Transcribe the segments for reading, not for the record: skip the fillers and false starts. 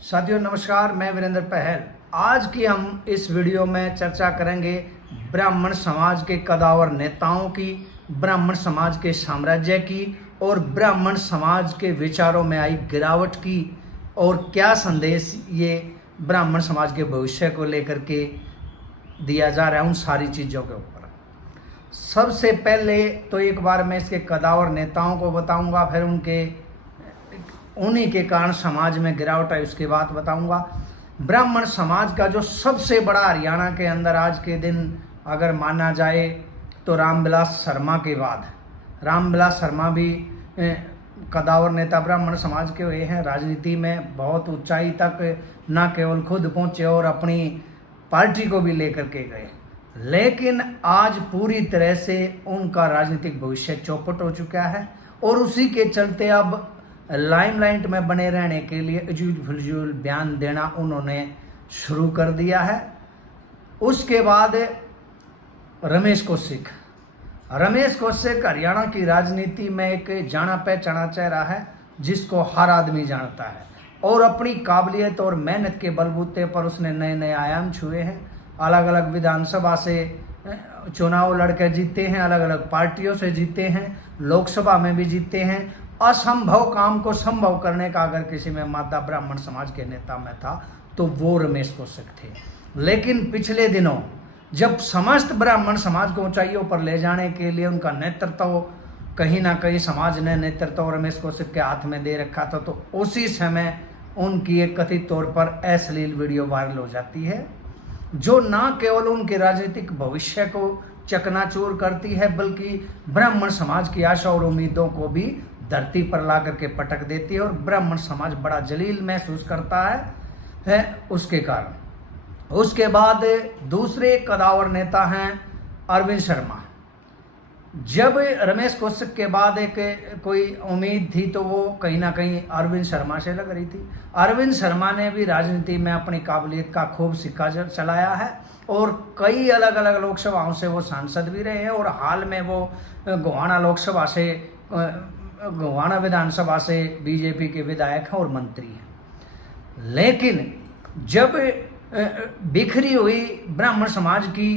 साथियों नमस्कार, मैं वीरेंद्र पहल। आज की हम इस वीडियो में चर्चा करेंगे ब्राह्मण समाज के कदावर नेताओं की, ब्राह्मण समाज के साम्राज्य की और ब्राह्मण समाज के विचारों में आई गिरावट की, और क्या संदेश ये ब्राह्मण समाज के भविष्य को लेकर के दिया जा रहा है, उन सारी चीज़ों के ऊपर। सबसे पहले तो एक बार मैं इसके कदावर नेताओं को बताऊंगा, फिर उन्हीं के कारण समाज में गिरावट आई उसके बाद बताऊंगा। ब्राह्मण समाज का जो सबसे बड़ा हरियाणा के अंदर आज के दिन अगर माना जाए तो रामविलास शर्मा के बाद, रामविलास शर्मा भी कदावर नेता ब्राह्मण समाज के हुए हैं। राजनीति में बहुत ऊंचाई तक न केवल खुद पहुंचे और अपनी पार्टी को भी लेकर के गए, लेकिन आज पूरी तरह से उनका राजनीतिक भविष्य चौपट हो चुका है और उसी के चलते अब लाइमलाइट में बने रहने के लिए अजूल फजूल बयान देना उन्होंने शुरू कर दिया है। उसके बाद रमेश कौशिक हरियाणा की राजनीति में एक जाना पहचाना चेहरा है जिसको हर आदमी जानता है और अपनी काबिलियत और मेहनत के बलबूते पर उसने नए नए आयाम छुए हैं। अलग अलग विधानसभा से चुनाव लड़के जीते हैं, अलग अलग पार्टियों से जीते हैं, लोकसभा में भी जीते हैं। असंभव काम को संभव करने का अगर किसी में मादा ब्राह्मण समाज के नेता में था तो वो रमेश कौशिक थे। लेकिन पिछले दिनों जब समस्त ब्राह्मण समाज को ऊंचाइयों पर ले जाने के लिए उनका नेतृत्व कहीं ना कहीं समाज ने नेतृत्व रमेश कौशिक के हाथ में दे रखा था, तो उसी समय उनकी एक कथित तौर पर अश्लील वीडियो वायरल हो जाती है जो न केवल उनके राजनीतिक भविष्य को चकनाचूर करती है बल्कि ब्राह्मण समाज की आशा और उम्मीदों को भी धरती पर ला करके पटक देती है और ब्राह्मण समाज बड़ा जलील महसूस करता है उसके कारण। उसके बाद दूसरे कदावर नेता हैं अरविंद शर्मा। जब रमेश कौशिक के बाद एक कोई उम्मीद थी तो वो कहीं ना कहीं अरविंद शर्मा से लग रही थी। अरविंद शर्मा ने भी राजनीति में अपनी काबिलियत का खूब सिक्का चलाया है और कई अलग अलग लोकसभाओं से वो सांसद भी रहे हैं और हाल में वो गोहाना विधानसभा से बीजेपी के विधायक हैं और मंत्री हैं। लेकिन जब बिखरी हुई ब्राह्मण समाज की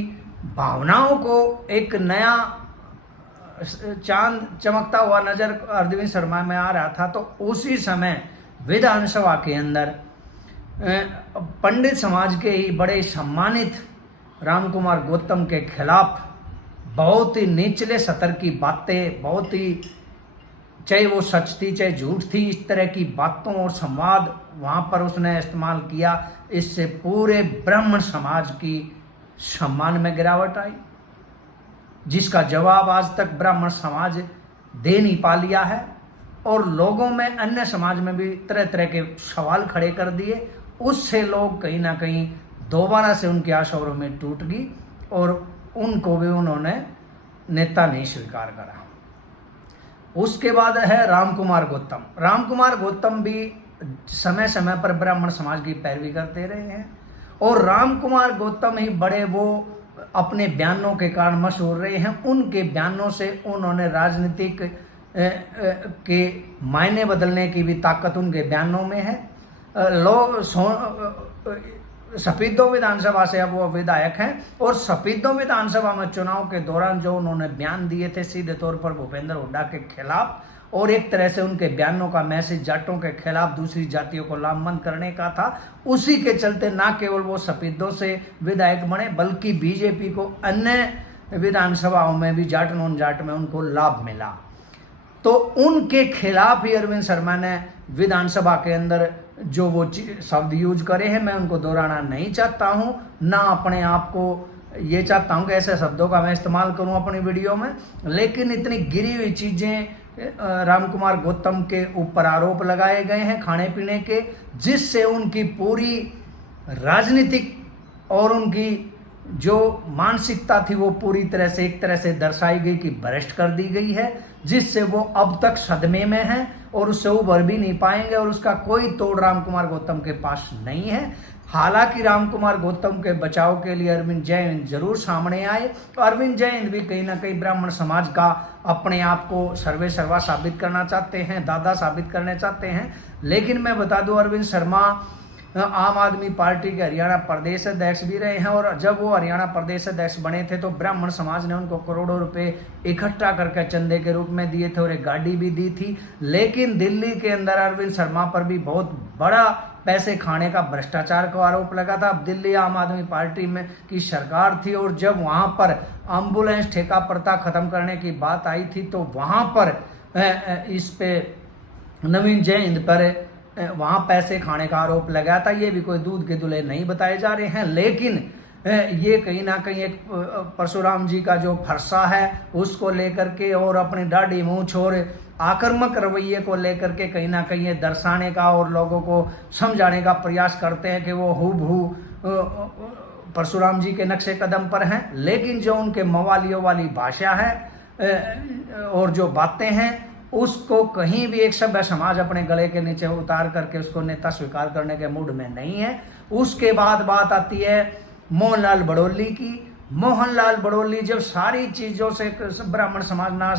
भावनाओं को एक नया चांद चमकता हुआ नजर अरविंद शर्मा में आ रहा था तो उसी समय विधानसभा के अंदर पंडित समाज के ही बड़े सम्मानित रामकुमार गौतम के खिलाफ बहुत ही निचले स्तर की बातें, बहुत ही चाहे वो सच थी चाहे झूठ थी, इस तरह की बातों और संवाद वहाँ पर उसने इस्तेमाल किया। इससे पूरे ब्राह्मण समाज की सम्मान में गिरावट आई जिसका जवाब आज तक ब्राह्मण समाज दे नहीं पा लिया है और लोगों में अन्य समाज में भी तरह तरह के सवाल खड़े कर दिए। उससे लोग कहीं ना कहीं दोबारा से उनकी आशाओं में टूट गई और उनको भी उन्होंने नेता नहीं स्वीकार करा। उसके बाद है रामकुमार गौतम भी समय समय पर ब्राह्मण समाज की पैरवी करते रहे हैं और रामकुमार गौतम ही बड़े वो अपने बयानों के कारण मशहूर रहे हैं। उनके बयानों से उन्होंने राजनीतिक के मायने बदलने की भी ताकत उनके बयानों में है। सफीदों विधानसभा से अब वो विधायक हैं और सफीदों विधानसभा में चुनाव के दौरान जो उन्होंने बयान दिए थे सीधे तौर पर भूपेंद्र हुड्डा के खिलाफ और एक तरह से उनके बयानों का मैसेज जाटों के खिलाफ दूसरी जातियों को लामबंद करने का था, उसी के चलते ना केवल वो सफीदों से विधायक बने बल्कि बीजेपी को अन्य विधानसभाओं में भी जाट नॉन जाट में उनको लाभ मिला। तो उनके खिलाफ ही अरविंद शर्मा ने विधानसभा के अंदर जो वो शब्द यूज करे हैं मैं उनको दोहराना नहीं चाहता हूं, ना अपने आप को ये चाहता हूं कि ऐसे शब्दों का मैं इस्तेमाल करूं अपनी वीडियो में, लेकिन इतनी गिरी हुई चीजें रामकुमार गौतम के ऊपर आरोप लगाए गए हैं खाने पीने के, जिससे उनकी पूरी राजनीतिक और उनकी जो मानसिकता थी वो पूरी तरह से एक तरह से दर्शाई गई कि भ्रष्ट कर दी गई है, जिससे वो अब तक सदमे में हैं और उससे उभर भी नहीं पाएंगे और उसका कोई तोड़ रामकुमार गौतम के पास नहीं है। हालांकि रामकुमार गौतम के बचाव के लिए अरविंद जैन जरूर सामने आए। तो अरविंद जैन भी कहीं ना कहीं ब्राह्मण समाज का अपने आप को सर्वे सर्वा साबित करना चाहते हैं, दादा साबित करना चाहते हैं। लेकिन मैं बता दूं, अरविंद शर्मा आम आदमी पार्टी के हरियाणा प्रदेश अध्यक्ष भी रहे हैं, और जब वो हरियाणा प्रदेश अध्यक्ष बने थे तो ब्राह्मण समाज ने उनको करोड़ों रुपए इकट्ठा करके चंदे के रूप में दिए थे और एक गाड़ी भी दी थी। लेकिन दिल्ली के अंदर अरविंद शर्मा पर भी बहुत बड़ा पैसे खाने का, भ्रष्टाचार का आरोप लगा था। अब दिल्ली आम आदमी पार्टी में की सरकार थी, और जब वहां पर एम्बुलेंस ठेका प्रथा खत्म करने की बात आई थी तो वहां पर इस पे नवीन जयंत पर वहां पैसे खाने का आरोप लगा था। ये भी कोई दूध के दूल्हे नहीं बताए जा रहे हैं, लेकिन ये कहीं ना कहीं एक परशुराम जी का जो फरसा है उसको लेकर के और अपनी दाढ़ी मूंछ और आक्रामक रवैये को लेकर के कहीं ना कहीं ये दर्शाने का और लोगों को समझाने का प्रयास करते हैं कि वो हूबहू परशुराम जी के नक्शे कदम पर हैं। लेकिन जो उनके मवालियों वाली भाषा है और जो बातें हैं उसको कहीं भी एक सभ्य समाज अपने गले के नीचे उतार करके उसको नेता स्वीकार करने के मूड में नहीं है। उसके बाद बात आती है मोहनलाल बड़ौली की। मोहनलाल बड़ौली जब सारी चीजों से ब्राह्मण समाज ना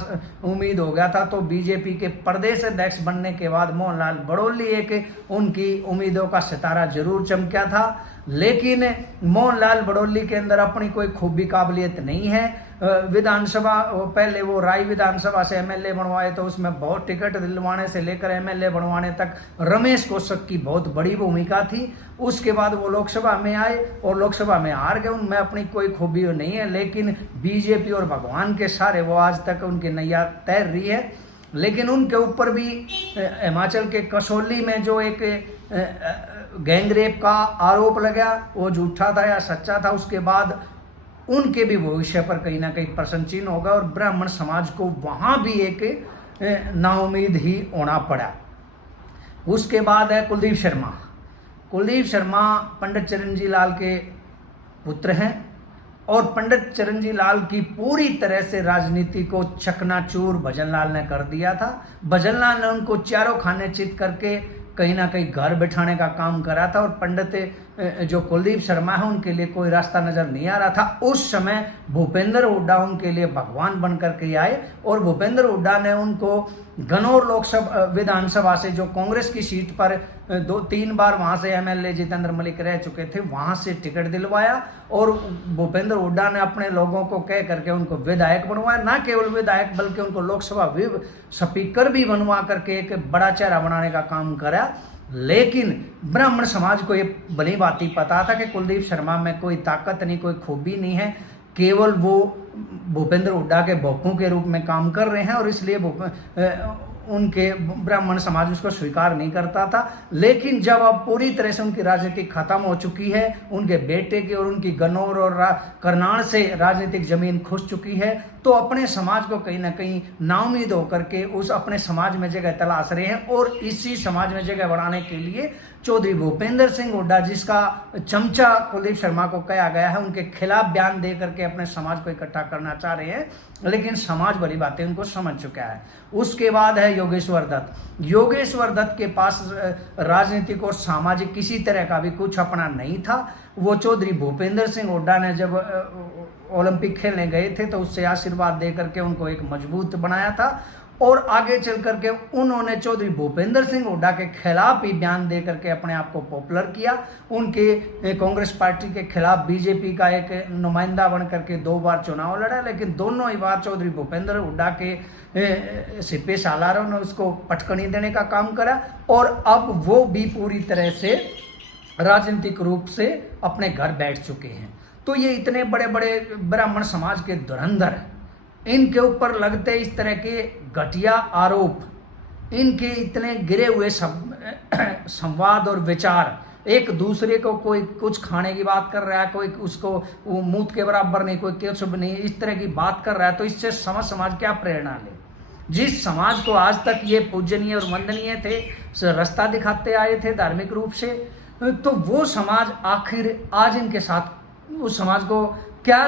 उम्मीद हो गया था तो बीजेपी के प्रदेश अध्यक्ष बनने के बाद मोहनलाल बड़ौली एक उनकी उम्मीदों का सितारा जरूर चमका था। लेकिन मोहनलाल बड़ौली के अंदर अपनी कोई खूबी काबिलियत नहीं है। विधानसभा पहले वो राय विधानसभा से एमएलए बनवाए तो उसमें बहुत टिकट दिलवाने से लेकर एमएलए बनवाने तक रमेश कौशिक की बहुत बड़ी भूमिका थी। उसके बाद वो लोकसभा में आए और लोकसभा में हार गए। उनमें अपनी कोई खूबी नहीं है, लेकिन बीजेपी और भगवान के सहारे वो आज तक उनकी नैया तैर रही है। लेकिन उनके ऊपर भी हिमाचल के कसौली में जो एक गैंगरेप का आरोप लगा वो झूठा था या सच्चा था, उसके बाद उनके भी भविष्य पर कहीं ना कहीं प्रश्न चिन्ह होगा और ब्राह्मण समाज को वहां भी एक नाउम्मीद ही होना पड़ा। उसके बाद है कुलदीप शर्मा। कुलदीप शर्मा पंडित चिरंजी लाल के पुत्र हैं और पंडित चिरंजी लाल की पूरी तरह से राजनीति को चकनाचूर भजनलाल ने कर दिया था। भजनलाल ने उनको चारों खाने चित करके कहीं ना कहीं घर बैठाने का काम करा था और पंडित जो कुलदीप शर्मा है उनके लिए कोई रास्ता नजर नहीं आ रहा था। उस समय भूपेंद्र हुड्डा उनके लिए भगवान बन करके आए और भूपेंद्र हुड्डा ने उनको गनौर लोकसभा विधानसभा से जो कांग्रेस की सीट पर 2-3 बार वहां से एमएलए जितेंद्र मलिक रह चुके थे वहां से टिकट दिलवाया और भूपेंद्र हुड्डा ने अपने लोगों को कह करके उनको विधायक बनवाया। ना केवल विधायक बल्कि उनको लोकसभा स्पीकर भी बनवा करके एक बड़ा चेहरा बनाने का काम करा। लेकिन ब्राह्मण समाज को ये भली भांति पता था कि कुलदीप शर्मा में कोई ताकत नहीं, कोई खूबी नहीं है, केवल वो भूपेंद्र हुड्डा के भोंपू के रूप में काम कर रहे हैं और इसलिए उनके ब्राह्मण समाज उसको स्वीकार नहीं करता था। लेकिन जब अब पूरी तरह से उनकी राजनीति खत्म हो चुकी है, उनके बेटे की और उनकी गन्नौर और करनाल से राजनीतिक जमीन खुस चुकी है, तो अपने समाज को कहीं ना कहीं नाउम्मीद होकर के उस अपने समाज में जगह तलाश रहे हैं और इसी समाज में जगह बनाने के लिए चौधरी भूपेंद्र सिंह हुड्डा, जिसका चमचा कुलदीप शर्मा को कहा गया है, उनके खिलाफ बयान दे करके अपने समाज को इकट्ठा करना चाह रहे हैं। लेकिन समाज बड़ी बातें उनको समझ चुका है। उसके बाद है योगेश्वर दत्त। योगेश्वर दत्त के पास राजनीतिक और सामाजिक किसी तरह का भी कुछ अपना नहीं था। वो चौधरी भूपेंद्र सिंह हुड्डा ने जब ओलंपिक खेलने गए थे तो उससे आशीर्वाद दे करके उनको एक मजबूत बनाया था और आगे चल करके उन्होंने चौधरी भूपेंद्र सिंह हुड्डा के खिलाफ ही बयान दे करके अपने आप को पॉपुलर किया। उनके कांग्रेस पार्टी के खिलाफ बीजेपी का एक नुमाइंदा बन करके 2 बार चुनाव लड़ा, लेकिन दोनों ही बार चौधरी भूपेंद्र हुड्डा के सिपे सालारों ने उसको पटकनी देने का काम करा और अब वो भी पूरी तरह से राजनीतिक रूप से अपने घर बैठ चुके हैं। तो ये इतने बड़े बड़े ब्राह्मण समाज के धुरंधर, इनके ऊपर लगते इस तरह के घटिया आरोप, इनके इतने गिरे हुए संवाद और विचार, एक दूसरे को कोई कुछ खाने की बात कर रहा है, कोई उसको वो मूत के बराबर नहीं, कोई कुछ नहीं, इस तरह की बात कर रहा है, तो इससे समाज क्या प्रेरणा ले। जिस समाज को आज तक ये पूजनीय और वंदनीय थे, रास्ता दिखाते आए थे धार्मिक रूप से, तो वो समाज आखिर आज इनके साथ उस समाज को क्या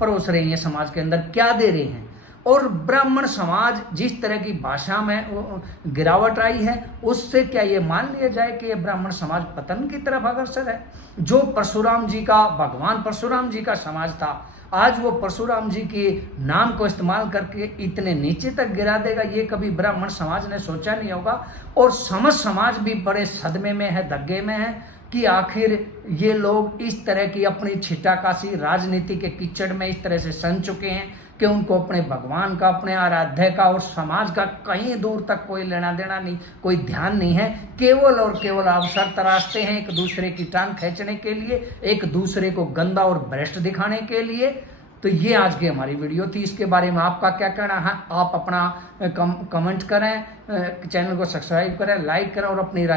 परोस रहे हैं, समाज के अंदर क्या दे रहे हैं। और ब्राह्मण समाज जिस तरह की भाषा में गिरावट आई है, उससे क्या ये मान लिया जाए कि ये ब्राह्मण समाज पतन की तरफ अग्रसर है। जो परशुराम जी का, भगवान परशुराम जी का समाज था, आज वो परशुराम जी के नाम को इस्तेमाल करके इतने नीचे तक गिरा देगा, ये कभी ब्राह्मण समाज ने सोचा नहीं होगा। और समस्त समाज भी बड़े सदमे में है, धग्गे में है। कि आखिर ये लोग इस तरह की अपनी छिटाकाशी राजनीति के कीचड़ में इस तरह से सन चुके हैं कि उनको अपने भगवान का, अपने आराध्य का और समाज का कहीं दूर तक कोई लेना देना नहीं, कोई ध्यान नहीं है। केवल और केवल अवसर तराशते हैं एक दूसरे की टांग खींचने के लिए, एक दूसरे को गंदा और भ्रष्ट दिखाने के लिए। तो ये आज की हमारी वीडियो थी। इसके बारे में आपका क्या कहना है? आप अपना कमेंट करें, चैनल को सब्सक्राइब करें, लाइक करें और अपनी राय